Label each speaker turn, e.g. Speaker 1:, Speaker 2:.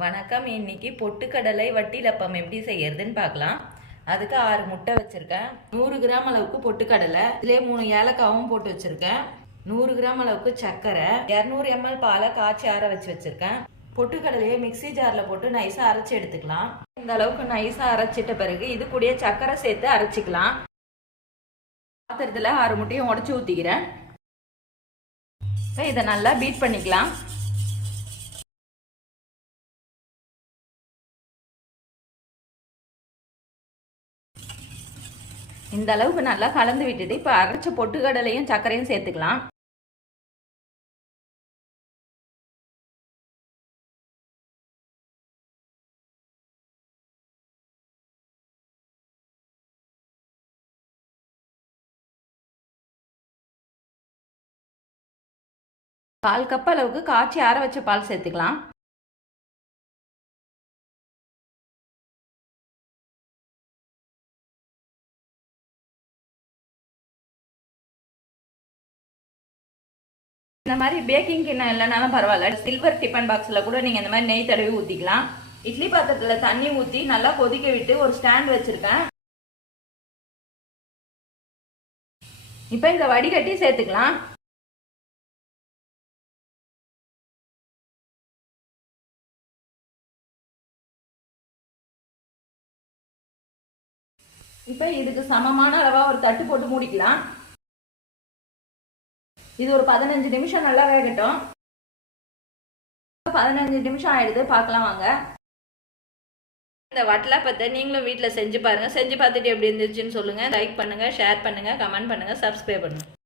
Speaker 1: வணக்கம் இன்னைக்கு பொட்டுக்கடலை வட்டிலப்பம் எப்படி செய்யறதுன்னு பார்க்கலாம். அதுக்கு ஆறு முட்டை வச்சிருக்கேன். நூறு கிராம் அளவுக்கு பொட்டுக்கடலை இதுலேயே மூணு ஏலக்காவும் போட்டு வச்சிருக்கேன். நூறு கிராம் அளவுக்கு சர்க்கரை இரநூறு எம்எல் பாலை காய்ச்சி ஆற வச்சு வச்சிருக்கேன். பொட்டுக்கடலையை மிக்ஸி ஜாரில் போட்டு நைஸாக அரைச்சி எடுத்துக்கலாம். இந்த அளவுக்கு நைஸாக அரைச்சிட்ட பிறகு இது கூடயே சர்க்கரை சேர்த்து அரைச்சிக்கலாம். பாத்திரத்தில் ஆறு முட்டையும் உடச்சி ஊற்றிக்கிறேன் இப்போ இதை நல்லா பீட் பண்ணிக்கலாம். இந்த அளவுக்கு நல்லா கலந்து விட்டுட்டு இப்போ அரைச்ச பொட்டுக்கடலையும் சர்க்கரையும் சேர்த்துக்கலாம். கால் கப் அளவுக்கு காய்ச்சி ஆற வச்ச பால் சேர்த்துக்கலாம். இந்த மாதிரி பேக்கிங் கிண்ணம் இல்லைனாலும் பரவாயில்ல. சில்வர் டிஃபன் பாக்ஸில் கூட நீங்கள் இந்த மாதிரி நெய் தடவி ஊற்றிக்கலாம் இட்லி பாத்திரத்தில் தண்ணி ஊற்றி நல்லா கொதிக்க விட்டு ஒரு ஸ்டாண்ட் வச்சுருக்கேன். இப்போ இந்த வடிகட்டி சேர்த்துக்கலாம். இப்போ இதுக்கு சமமான அளவாக ஒரு தட்டு போட்டு மூடிக்கலாம். இது ஒரு பதினஞ்சு நிமிஷம் நல்லா வேகட்டும். பதினஞ்சு நிமிஷம் ஆயிடுது பார்க்கலாம் வாங்க. இந்த வட்டலாப்பத்தை நீங்களும் வீட்டில் செஞ்சு பாருங்கள் செஞ்சு பார்த்துட்டு எப்படி இருந்துச்சுன்னு சொல்லுங்கள் லைக் பண்ணுங்கள் ஷேர் பண்ணுங்கள் கமெண்ட் பண்ணுங்கள் சப்ஸ்கிரைப் பண்ணுங்கள்